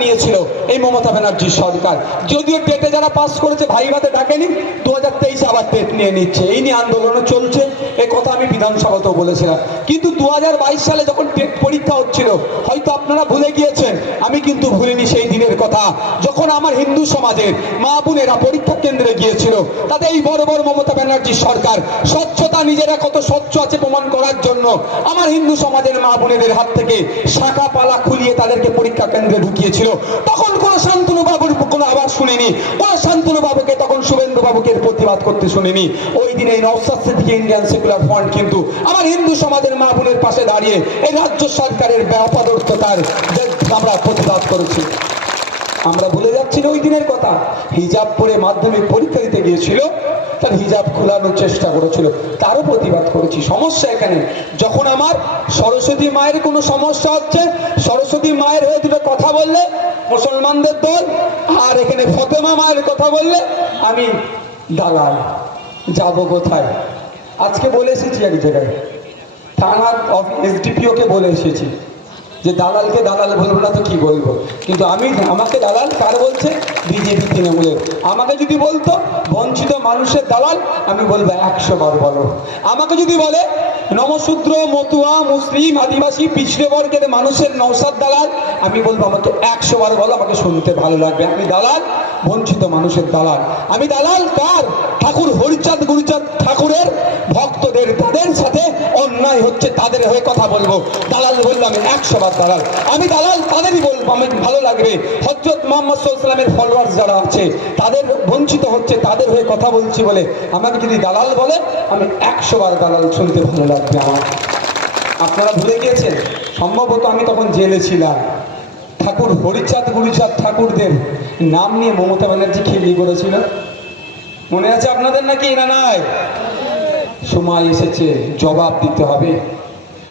নিয়েছিল এই মমতা ব্যানার্জির সরকার। যদিও টেটে যারা পাস করেছে ভাইভাতে ডাকেনি, 2023 আবার টেট নিয়ে নিচ্ছে, এই নিয়ে আন্দোলনও চলছে। এই কথা আমি বিধানসভাতেও বলেছিলাম। কিন্তু 2022 সালে যখন টেট পরীক্ষা হচ্ছিল, হয়তো আপনারা ভুলে গিয়েছেন, আমি কিন্তু ভুলিনি সেই দিনের কথা, যখন আমার হিন্দু সমাজের মা বোনেরা পরীক্ষা কেন্দ্রে গিয়েছিল। তাতে এই বড় বড় মমতা ব্যানার্জির সরকার স্বচ্ছতা, নিজেরা কত স্বচ্ছ আছে প্রমাণ করার জন্য আমার হিন্দু সমাজের মা বোনেদের হাত থেকে শাখা পালা খুলিয়ে তাদেরকে পরীক্ষা কেন্দ্রে ঢুকিয়েছিল। তখন কোন শান্তনু বাবুর কোনো আওয়াজ শুনিনি, কোন শান্তনু বাবুকে তখন শুভেন্দু বাবুকে প্রতিবাদ করতে শুনিনি। ওই দিনে এই Naushad Siddiqui Indian secular front কিন্তু আমার হিন্দু সমাজের মা বোনের পাশে দাঁড়িয়ে এই রাজ্য সরকারের অপদার্থতার আমরা প্রতিবাদ করেছি। আমরা ভুলে যাচ্ছি না ওই দিনের কথা। হিজাব পরে মাধ্যমিক পরীক্ষা দিতে গিয়েছিল, তার হিজাব খোলানোর চেষ্টা করেছিল, তারও প্রতিবাদ করেছি। সমস্যা এখানে, যখন আমার সরস্বতী মায়ের কোনো সমস্যা হচ্ছে, সরস্বতী মায়ের হয়ে দুটো কথা বললে মুসলমানদের দল, আর এখানে ফতেমা মায়ের কথা বললে আমি দালাল, যাব কোথায়? আজকে বলে এসেছি এক জায়গায়, থানার এসডিপিওকে বলে এসেছি যে দালালকে দালাল বলবো না তো কি বলবো। কিন্তু আমাকে দালাল কার বলছে? বিজেপি তৃণমূলের। আমাকে যদি বলতো বঞ্চিত মানুষের দালাল, আমি বলবো 100 বার বলো। আমাকে যদি বলে নমশূদ্র, মতুয়া, মুসলিম, আদিবাসী, পিছড়ে বর্গের মানুষের নওশাদ দালাল, আমি বলবো আমাকে 100 বার বলো, আমাকে শুনতে ভালো লাগবে। আমি দালাল বঞ্চিত মানুষের দালাল। আমি দালাল কার? ঠাকুর হরিচাঁদ গুরুচাঁদ ঠাকুরের ভক্তদের, তাদের সাথে অন্যায় হচ্ছে তাদের হয়ে কথা বলবো। দালাল বলবো আমি 100 বার দালাল। আমি দালাল তাদেরই বলবো, আমার ভালো লাগবে। হযরত মুহাম্মদ সাল্লাল্লাহু আলাইহি ওয়াসাল্লামের ফলোয়ার্স যারা আছে, তাদের বঞ্চিত হচ্ছে, তাদের হয়ে কথা বলছি বলে আমাকে যদি দালাল বলে, আমি 100 বার দালাল শুনতে ভালো লাগবে আমার। আপনারা ভুলে গিয়েছেন, সম্ভবত আমি তখন জেলে ছিলাম। ঠাকুর হরিচাঁদ গুরুচাঁদ ঠাকুরদের নাম নিয়ে মমতা ব্যানার্জি খিল্লি করেছিল, মনে আছে আপনাদের নাকি? না নাই? সময় এসেছে, জবাব দিতে হবে।